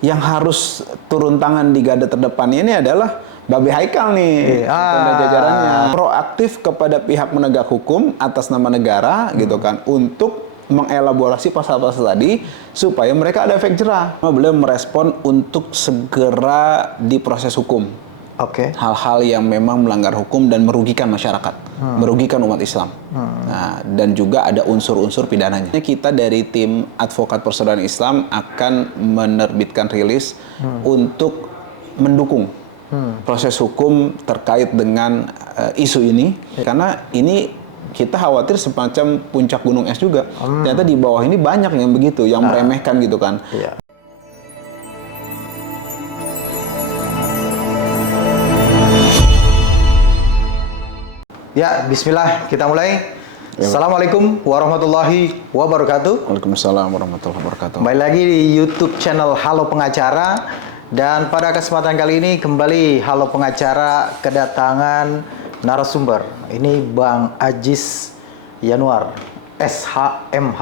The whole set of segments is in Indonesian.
yang harus turun tangan di garda terdepan ini adalah Babe Haikal nih, dan jajarannya proaktif kepada pihak penegak hukum atas nama negara gitu kan untuk mengelaborasi pasal-pasal tadi supaya mereka ada efek jerah. Beliau merespon untuk segera diproses hukum. Hal-hal yang memang melanggar hukum dan merugikan masyarakat, merugikan umat Islam. Nah, dan juga ada unsur-unsur pidananya. Kita dari tim Advokat Persaudaraan Islam akan menerbitkan rilis untuk mendukung proses hukum terkait dengan isu ini, karena ini kita khawatir semacam puncak gunung es juga. Ternyata di bawah ini banyak yang begitu, yang meremehkan gitu kan. Ya, bismillah, kita mulai. Assalamualaikum warahmatullahi wabarakatuh. Waalaikumsalam warahmatullahi wabarakatuh. Kembali lagi di YouTube channel Halo Pengacara. Dan pada kesempatan kali ini kembali Halo Pengacara kedatangan narasumber. Ini Bang Ajis Yanuar, SHMH.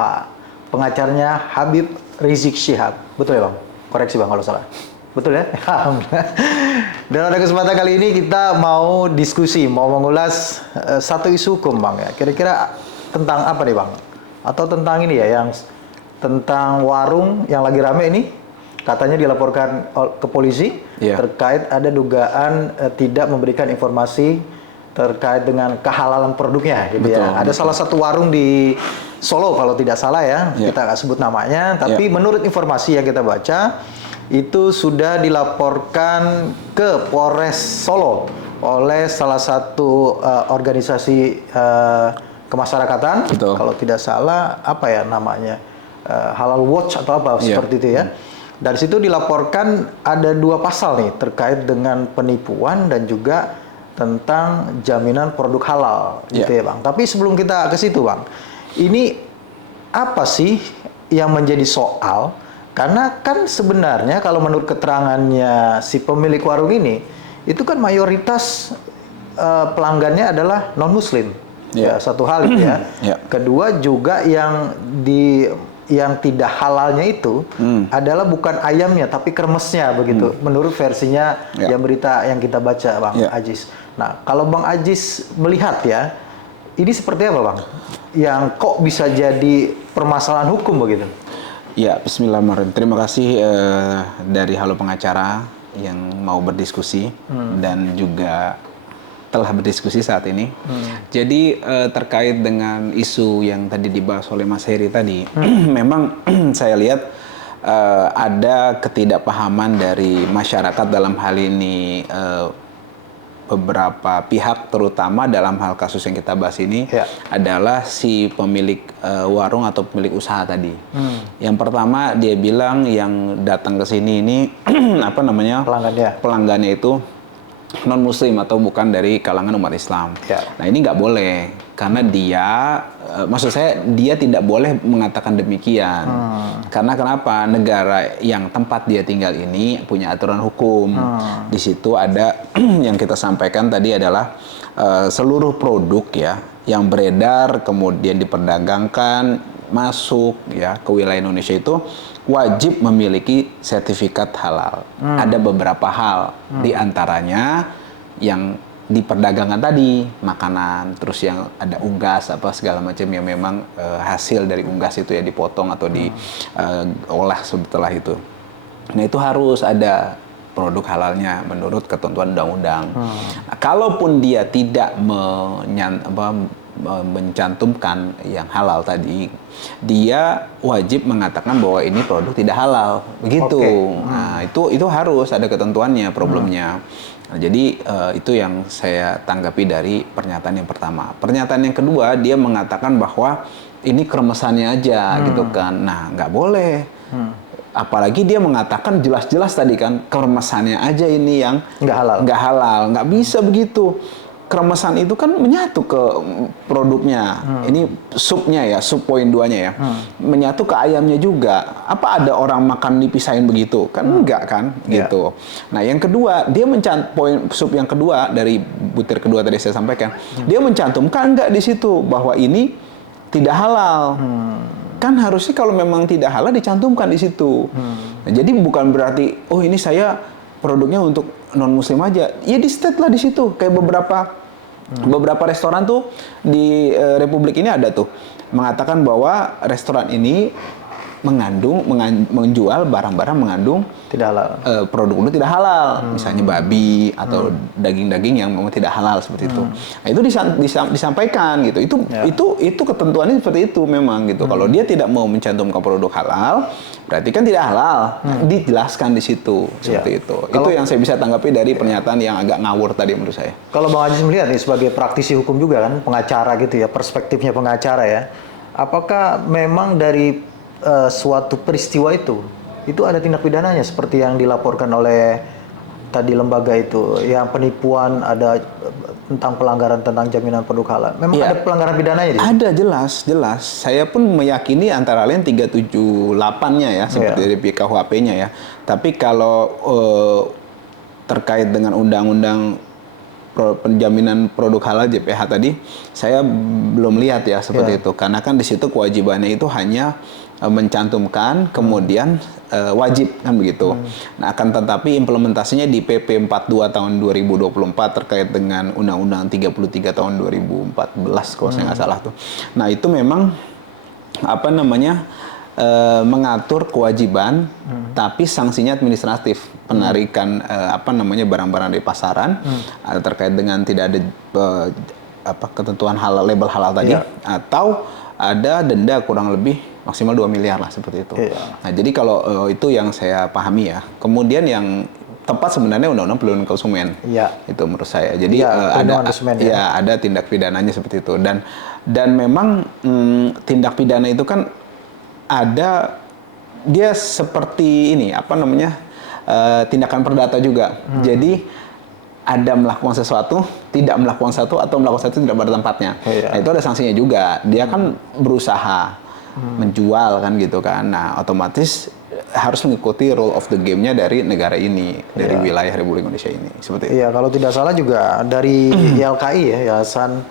Pengacaranya Habib Rizik Syihab. Betul ya Bang? Koreksi Bang kalau salah. Betul ya? Dan pada kesempatan kali ini kita mau diskusi, mau mengulas satu isu hukum Bang ya. Kira-kira tentang apa nih Bang? Atau tentang ini ya, yang tentang warung yang lagi rame ini. Katanya dilaporkan ke polisi terkait ada dugaan tidak memberikan informasi terkait dengan kehalalan produknya gitu. Betul, ya. Ada salah satu warung di Solo kalau tidak salah ya, kita nggak sebut namanya, tapi menurut informasi yang kita baca itu sudah dilaporkan ke Polres Solo oleh salah satu organisasi kemasyarakatan. Betul. Kalau tidak salah apa ya namanya, Halal Watch atau apa seperti itu ya. Dari situ dilaporkan ada 2 pasal nih terkait dengan penipuan dan juga tentang jaminan produk halal gitu ya Bang. Tapi sebelum kita ke situ Bang, ini apa sih yang menjadi soal? Karena kan sebenarnya kalau menurut keterangannya si pemilik warung ini, itu kan mayoritas pelanggannya adalah non-muslim. Ya, satu hal itu ya. Kedua juga yang tidak halalnya itu adalah bukan ayamnya tapi kremesnya begitu. Menurut versinya yang berita yang kita baca Bang Ajis. Nah, kalau Bang Ajis melihat ya, ini seperti apa Bang? Yang kok bisa jadi permasalahan hukum begitu? Ya, bismillahirrahmanirrahim. Terima kasih dari Halo Pengacara yang mau berdiskusi dan juga telah berdiskusi saat ini. Jadi terkait dengan isu yang tadi dibahas oleh Mas Heri tadi, memang saya lihat ada ketidakpahaman dari masyarakat dalam hal ini, beberapa pihak, terutama dalam hal kasus yang kita bahas ini adalah si pemilik warung atau pemilik usaha tadi. Yang pertama dia bilang yang datang ke sini ini apa namanya, pelanggannya itu non muslim atau bukan dari kalangan umat Islam. Nah ini nggak boleh, karena dia maksud saya dia tidak boleh mengatakan demikian. Karena kenapa? Negara yang tempat dia tinggal ini punya aturan hukum. Di situ ada yang kita sampaikan tadi adalah seluruh produk ya yang beredar kemudian diperdagangkan masuk ya ke wilayah Indonesia itu wajib memiliki sertifikat halal. Ada beberapa hal, di antaranya yang di perdagangan tadi, makanan, terus yang ada unggas apa segala macam yang memang hasil dari unggas itu ya dipotong atau diolah setelah itu. Nah itu harus ada produk halalnya menurut ketentuan undang-undang. Nah, kalaupun dia tidak mencantumkan yang halal tadi, dia wajib mengatakan bahwa ini produk tidak halal, begitu. Nah itu harus ada ketentuannya, problemnya. Nah, jadi itu yang saya tanggapi dari pernyataan yang pertama. Pernyataan yang kedua, dia mengatakan bahwa ini kremesannya aja, gitu kan. Nah nggak boleh. Apalagi dia mengatakan jelas-jelas tadi kan kremesannya aja ini yang nggak halal, nggak bisa begitu. Kremesan itu kan menyatu ke produknya. Ini supnya ya, sup poin 2-nya ya. Menyatu ke ayamnya juga. Apa ada orang makan dipisahin begitu? Kan enggak kan? Gitu. Nah yang kedua, dia poin sup yang kedua dari butir kedua tadi saya sampaikan. Dia mencantumkan enggak di situ bahwa ini tidak halal. Kan harusnya kalau memang tidak halal dicantumkan di situ. Nah, jadi bukan berarti oh ini saya produknya untuk non muslim aja. Ya di state lah di situ. Kayak beberapa restoran tuh di Republik ini ada tuh mengatakan bahwa restoran ini menjual barang-barang mengandung tidak halal. Produk itu tidak halal, misalnya babi atau daging-daging yang memang tidak halal seperti itu. Nah, itu disampaikan gitu. Itu ketentuannya seperti itu memang gitu. Kalau dia tidak mau mencantumkan produk halal, berarti kan tidak halal. Dijelaskan di situ seperti itu. Itu yang saya bisa tanggapi dari pernyataan yang agak ngawur tadi menurut saya. Kalau Bang Ajis melihat nih sebagai praktisi hukum juga kan, pengacara gitu ya, perspektifnya pengacara ya. Apakah memang dari suatu peristiwa itu ada tindak pidananya seperti yang dilaporkan oleh tadi lembaga itu, yang penipuan, ada tentang pelanggaran tentang jaminan produk halal. Memang ada pelanggaran pidananya? Ada, jelas. Saya pun meyakini antara lain 378-nya ya, seperti dari PKUHP-nya ya. Tapi kalau terkait dengan undang-undang penjaminan produk halal JPH tadi, saya belum lihat ya seperti itu. Karena kan di situ kewajibannya itu hanya mencantumkan, kemudian wajib kan begitu. Nah, akan tetapi implementasinya di PP 42 tahun 2024 terkait dengan Undang-Undang 33 tahun 2014 kalau saya nggak salah tuh. Nah, itu memang mengatur kewajiban, tapi sanksinya administratif, penarikan barang-barang dari pasaran terkait dengan tidak ada ketentuan halal, label halal tadi, atau ada denda kurang lebih maksimal 2 miliar lah seperti itu. Nah, jadi kalau itu yang saya pahami ya. Kemudian yang tepat sebenarnya undang-undang pelindungan konsumen. Itu menurut saya. Jadi ada tindak pidananya seperti itu, dan memang tindak pidana itu kan ada, dia seperti ini tindakan perdata juga. Jadi ada melakukan sesuatu, tidak melakukan sesuatu, atau melakukan sesuatu tidak pada tempatnya. Nah, itu ada sanksinya juga. Dia kan berusaha menjual kan gitu kan. Nah, otomatis harus mengikuti rule of the game-nya dari negara ini, dari wilayah Republik Indonesia ini. Seperti itu. Iya, kalau tidak salah juga dari YLKI ya, Yayasan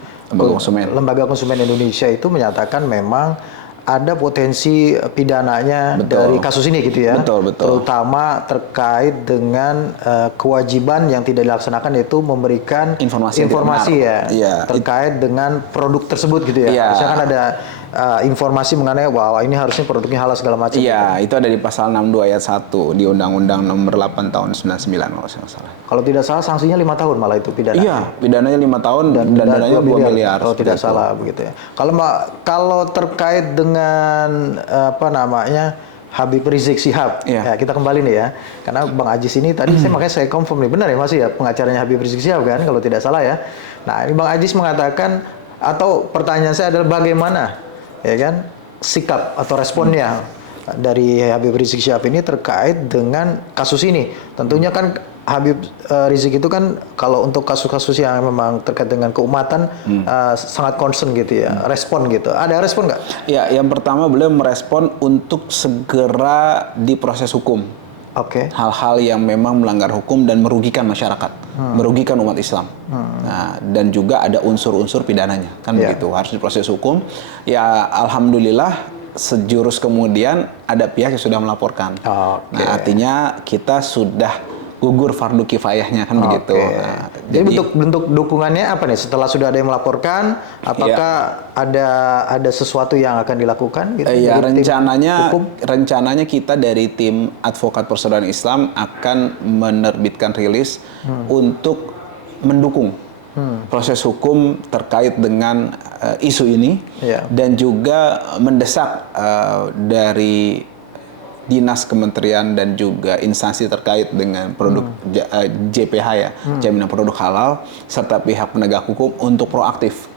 Lembaga Konsumen Indonesia itu menyatakan memang ada potensi pidananya dari kasus ini gitu ya. Betul. Terutama terkait dengan kewajiban yang tidak dilaksanakan, yaitu memberikan informasi terkait dengan produk tersebut gitu ya. Misalkan ada informasi mengenai bahwa ini harusnya produknya halal segala macam. Iya, itu ada di pasal 62 ayat 1 di Undang-Undang Nomor 8 tahun 99 kalau saya nggak salah. Kalau tidak salah sanksinya 5 tahun malah itu pidana. Iya, pidananya 5 tahun dan dananya 2 miliar. Kalau tidak salah begitu ya. Kalau terkait dengan Habib Rizik Syihab, ya kita kembali nih ya. Karena Bang Ajis ini tadi makanya saya confirm nih, benar ya masih ya pengacaranya Habib Rizik Syihab kan kalau tidak salah ya. Nah, ini Bang Ajis mengatakan, atau pertanyaan saya adalah bagaimana ya kan sikap atau responnya dari Habib Rizik Syihab ini terkait dengan kasus ini. Tentunya kan Habib Rizik itu kan kalau untuk kasus-kasus yang memang terkait dengan keumatan sangat concern gitu ya, respon gitu. Ada respon nggak? Ya, yang pertama beliau merespon untuk segera diproses hukum. Hal-hal yang memang melanggar hukum dan merugikan masyarakat, merugikan umat Islam. Nah, dan juga ada unsur-unsur pidananya, kan begitu, harus diproses hukum. Ya, alhamdulillah sejurus kemudian ada pihak yang sudah melaporkan. Nah, artinya kita sudah gugur fardu kifayahnya kan begitu. Nah, jadi bentuk dukungannya apa nih setelah sudah ada yang melaporkan? Apakah ada sesuatu yang akan dilakukan? Gitu, rencananya kita dari tim advokat persaudaraan Islam akan menerbitkan rilis untuk mendukung proses hukum terkait dengan isu ini dan juga mendesak dari dinas kementerian dan juga instansi terkait dengan produk JPH ya, jaminan produk halal, serta pihak penegak hukum untuk proaktif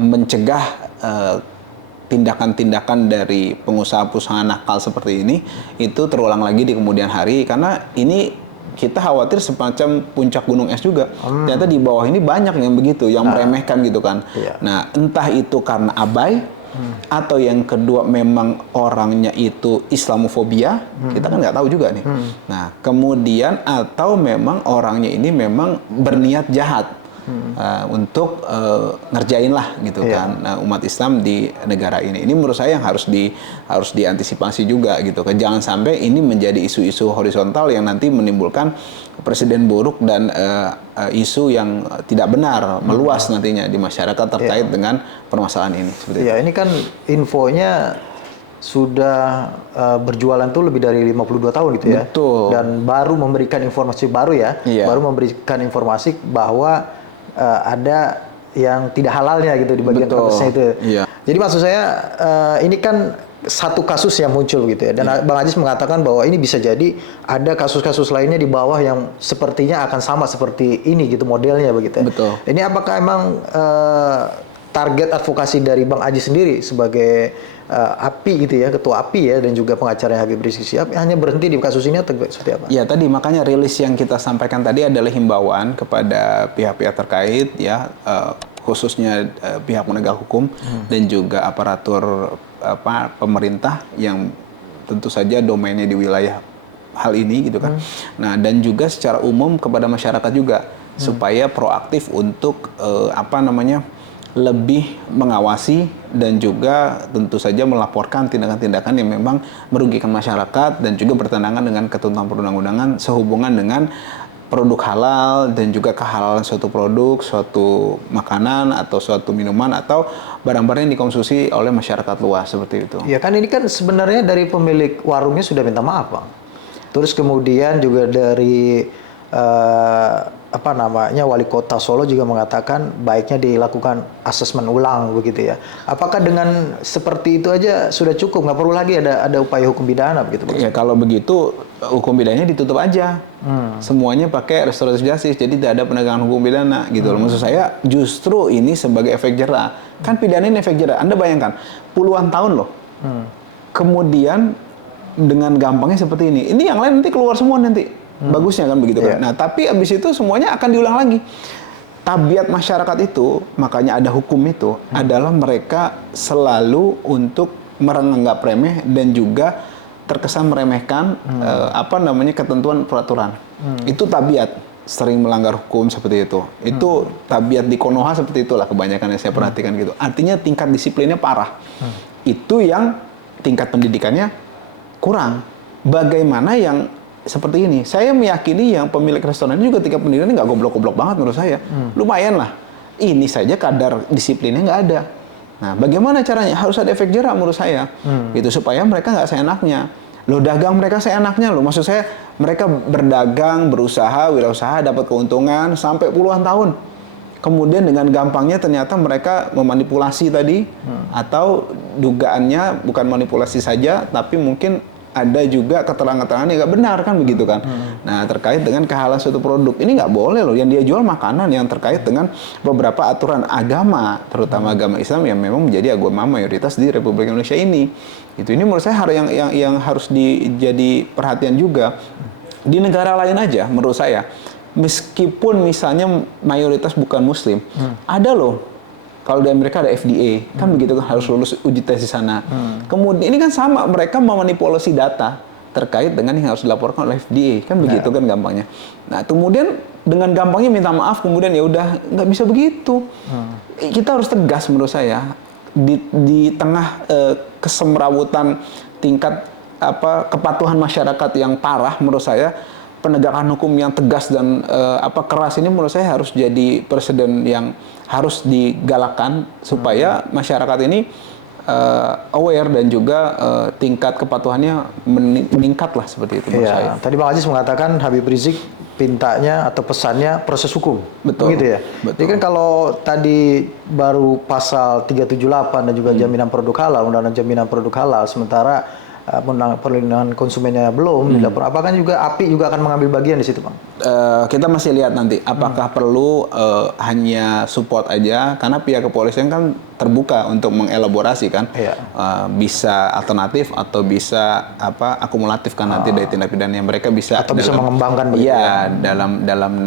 mencegah tindakan-tindakan dari pengusaha-pengusaha nakal seperti ini itu terulang lagi di kemudian hari, karena ini kita khawatir semacam puncak gunung es juga. Ternyata di bawah ini banyak yang begitu, yang meremehkan gitu kan. Nah, entah itu karena abai, atau yang kedua memang orangnya itu Islamofobia, kita kan nggak tahu juga nih. Nah, kemudian atau memang orangnya ini memang berniat jahat untuk ngerjain lah gitu kan umat Islam di negara ini. Ini menurut saya yang harus diantisipasi juga gitu kan. Jangan sampai ini menjadi isu-isu horizontal yang nanti menimbulkan presiden buruk dan isu yang tidak benar meluas nantinya di masyarakat terkait dengan permasalahan ini. Seperti itu. Ini kan infonya sudah berjualan tuh lebih dari 52 tahun gitu ya. Betul. Dan baru memberikan informasi baru ya. Baru memberikan informasi bahwa ada yang tidak halalnya gitu di bagian atasnya itu. Jadi maksud saya ini kan satu kasus yang muncul gitu ya. Dan Bang Ajis mengatakan bahwa ini bisa jadi ada kasus-kasus lainnya di bawah yang sepertinya akan sama seperti ini gitu modelnya begitu ya. Betul. Ini apakah emang target advokasi dari Bang Ajis sendiri sebagai API gitu ya, ketua API ya, dan juga pengacaranya Habib Rizik Syihab hanya berhenti di kasus ini atau seperti apa? Ya tadi makanya rilis yang kita sampaikan tadi adalah himbauan kepada pihak-pihak terkait ya, khususnya pihak penegak hukum dan juga aparatur pemerintah yang tentu saja domainnya di wilayah hal ini gitu kan. Nah dan juga secara umum kepada masyarakat juga supaya proaktif untuk lebih mengawasi dan juga tentu saja melaporkan tindakan-tindakan yang memang merugikan masyarakat dan juga bertentangan dengan ketentuan perundang-undangan sehubungan dengan produk halal dan juga kehalalan suatu produk, suatu makanan atau suatu minuman atau barang-barang yang dikonsumsi oleh masyarakat luas seperti itu. Ya kan ini kan sebenarnya dari pemilik warungnya sudah minta maaf, Bang. Terus kemudian juga dari Wali Kota Solo juga mengatakan baiknya dilakukan asesmen ulang begitu ya. Apakah dengan seperti itu aja sudah cukup? Nggak perlu lagi ada upaya hukum pidana begitu? Ya kalau begitu hukum pidananya ditutup aja. Semuanya pakai restoratif justice, jadi tidak ada penegakan hukum pidana gitu loh. Maksud saya justru ini sebagai efek jera. Kan pidana ini efek jera. Anda bayangkan puluhan tahun loh. Kemudian dengan gampangnya seperti ini. Ini yang lain nanti keluar semua nanti. Bagusnya kan begitu kan. Nah, tapi abis itu semuanya akan diulang lagi. Tabiat masyarakat itu, makanya ada hukum itu, adalah mereka selalu untuk menganggap remeh dan juga terkesan meremehkan ketentuan peraturan. Itu tabiat sering melanggar hukum seperti itu. Itu tabiat di Konoha seperti itulah kebanyakan yang saya perhatikan gitu. Artinya tingkat disiplinnya parah. Itu yang tingkat pendidikannya kurang. Bagaimana yang seperti ini, saya meyakini yang pemilik restoran ini juga tingkat pendidikannya nggak goblok-goblok banget menurut saya. Lumayan lah. Ini saja kadar disiplinnya nggak ada. Nah, bagaimana caranya? Harus ada efek jera menurut saya. Gitu, supaya mereka nggak seenaknya. Loh, dagang mereka seenaknya loh. Maksud saya, mereka berdagang, berusaha, wirausaha, dapat keuntungan sampai puluhan tahun. Kemudian dengan gampangnya ternyata mereka memanipulasi tadi, atau dugaannya bukan manipulasi saja, tapi mungkin ada juga keterangan-keterangan yang nggak benar kan begitu kan. Nah terkait dengan kehalalan suatu produk ini nggak boleh loh. Yang dia jual makanan yang terkait dengan beberapa aturan agama, terutama agama Islam yang memang menjadi agama mayoritas di Republik Indonesia ini. Ini menurut saya hal yang harus jadi perhatian juga. Di negara lain aja menurut saya, meskipun misalnya mayoritas bukan Muslim, ada loh. Kalau di Amerika ada FDA, kan begitu kan harus lulus uji tes di sana. Kemudian ini kan sama, mereka memanipulasi data terkait dengan yang harus dilaporkan oleh FDA, kan begitu kan gampangnya. Nah kemudian dengan gampangnya minta maaf, kemudian ya udah nggak bisa begitu. Kita harus tegas menurut saya di tengah kesemrawutan tingkat kepatuhan masyarakat yang parah menurut saya. Penegakan hukum yang tegas dan keras ini menurut saya harus jadi presiden yang harus digalakkan supaya masyarakat ini aware dan juga tingkat kepatuhannya meningkat lah seperti itu menurut saya. Tadi Bang Ajis mengatakan Habib Rizik pintanya atau pesannya proses hukum. Betul. Begitu ya. Betul. Jadi kan kalau tadi baru pasal 378 dan juga jaminan produk halal, undang-undang jaminan produk halal, sementara perlindungan konsumennya belum dilaporkan. Apakah juga API juga akan mengambil bagian di situ, Bang? Kita masih lihat nanti apakah perlu hanya support aja, karena pihak kepolisian kan terbuka untuk mengelaborasi kan, bisa alternatif atau bisa akumulatif kan nanti dari tindak pidana yang mereka bisa atau bisa mengembangkan begitu ya dalam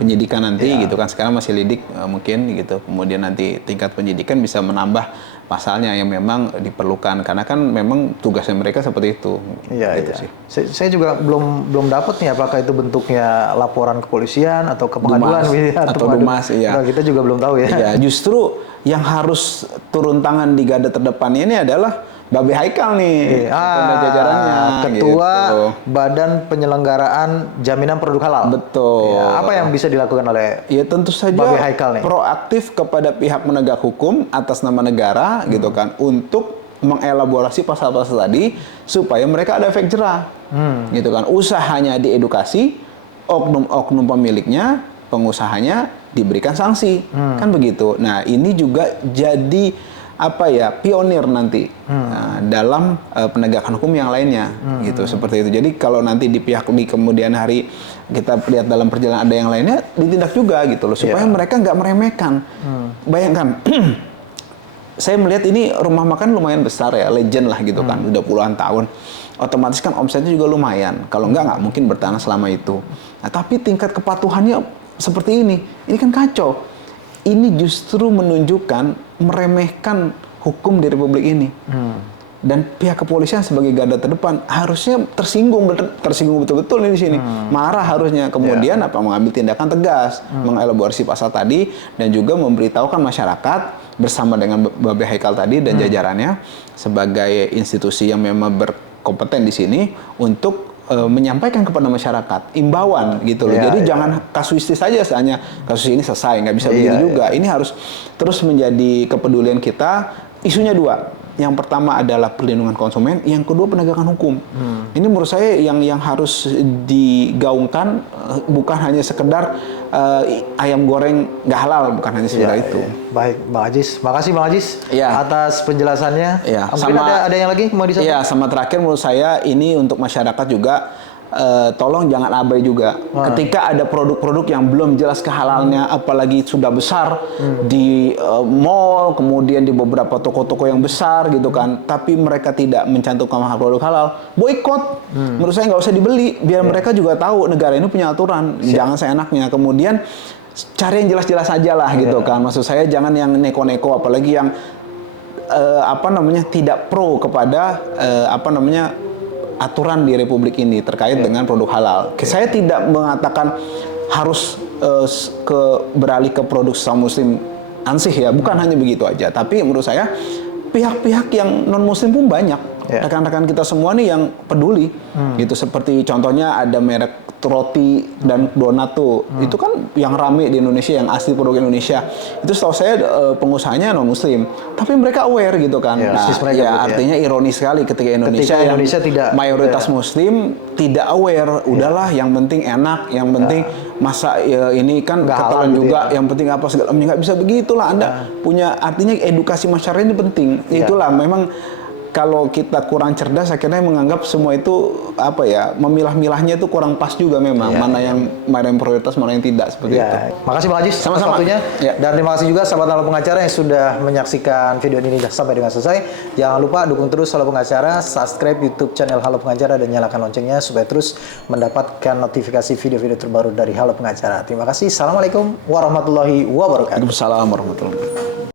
penyidikan nanti gitu kan. Sekarang masih lidik mungkin gitu, kemudian nanti tingkat penyidikan bisa menambah pasalnya yang memang diperlukan karena kan memang tugasnya mereka seperti itu. Iya, gitu iya. sih. Saya juga belum dapat nih apakah itu bentuknya laporan kepolisian atau ke pengadilan Atau Dumas, iya. Nah, kita juga belum tahu ya. Iya, justru yang harus turun tangan di garda terdepan ini adalah Babe Haikal nih, jajarannya, Ketua gitu. Badan Penyelenggaraan Jaminan Produk Halal. Betul. Ya, apa yang bisa dilakukan oleh Ya tentu saja Babe Haikal nih? Proaktif kepada pihak penegak hukum atas nama negara gitu kan untuk mengelaborasi pasal-pasal tadi supaya mereka ada efek jerah. Gitu kan. Usahanya diedukasi, oknum-oknum pemiliknya, pengusahanya diberikan sanksi. Kan begitu. Nah, ini juga jadi pionir nanti dalam penegakan hukum yang lainnya gitu seperti itu. Jadi kalau nanti di kemudian hari kita lihat dalam perjalanan ada yang lainnya ditindak juga gitu loh supaya mereka nggak meremehkan. Bayangkan saya melihat ini rumah makan lumayan besar ya, legend lah gitu kan, udah puluhan tahun. Otomatis kan omsetnya juga lumayan. Kalau nggak mungkin bertahan selama itu. Nah, tapi tingkat kepatuhannya seperti ini kan kacau. Ini justru menunjukkan meremehkan hukum di Republik ini. Dan pihak kepolisian sebagai garda terdepan harusnya tersinggung betul-betul nih di sini. Marah harusnya. Kemudian mengambil tindakan tegas, mengelaborasi pasal tadi dan juga memberitahukan masyarakat bersama dengan Babe Haikal tadi dan jajarannya sebagai institusi yang memang berkompeten di sini untuk menyampaikan kepada masyarakat imbauan gitu loh. Jadi jangan kasuistis saja hanya kasus ini selesai, nggak bisa begitu juga. Ini harus terus menjadi kepedulian kita. Isunya dua. Yang pertama adalah perlindungan konsumen, yang kedua penegakan hukum. Ini menurut saya yang harus digaungkan, bukan hanya sekedar ayam goreng nggak halal, bukan hanya sekedar itu. Baik, Bang Ajis. Makasih Bang Ajis atas penjelasannya. Mungkin ada yang lagi mau disampaikan? Iya, sama terakhir menurut saya ini untuk masyarakat juga tolong jangan abai juga. Ketika ada produk-produk yang belum jelas kehalalnya, apalagi sudah besar di mall, kemudian di beberapa toko-toko yang besar gitu kan, tapi mereka tidak mencantumkan produk halal, boikot. Menurut saya nggak usah dibeli, biar mereka juga tahu negara ini punya aturan. Jangan seenaknya. Kemudian cari yang jelas-jelas aja lah gitu kan. Maksud saya jangan yang neko-neko, apalagi yang tidak pro kepada aturan di Republik ini terkait dengan produk halal. Saya tidak mengatakan harus beralih ke produk sesama muslim ansih ya, bukan hanya begitu aja. Tapi menurut saya pihak-pihak yang non muslim pun banyak. Rekan-rekan kita semua nih yang peduli gitu, seperti contohnya ada merek roti dan donat tuh, itu kan yang rame di Indonesia, yang asli produk Indonesia. Itu setahu saya pengusahanya non muslim, tapi mereka aware gitu kan. Artinya ironis sekali ketika Indonesia yang tidak mayoritas muslim tidak aware. Udahlah, yang penting enak, yang penting masa ini kan ketelan juga, yang penting apa segala, nggak bisa begitulah. Anda punya, artinya edukasi masyarakat ini penting. Itulah memang kalau kita kurang cerdas akhirnya menganggap semua itu memilah-milahnya itu kurang pas juga memang, mana yang prioritas, mana yang tidak, seperti itu. Makasih Bang Ajis sama-sama waktunya. Dan terima kasih juga sahabat Halo Pengacara yang sudah menyaksikan video ini sampai dengan selesai. Jangan lupa dukung terus Halo Pengacara, subscribe YouTube channel Halo Pengacara dan nyalakan loncengnya supaya terus mendapatkan notifikasi video-video terbaru dari Halo Pengacara. Terima kasih. Assalamualaikum warahmatullahi wabarakatuh. Waalaikumsalam warahmatullahi wabarakatuh.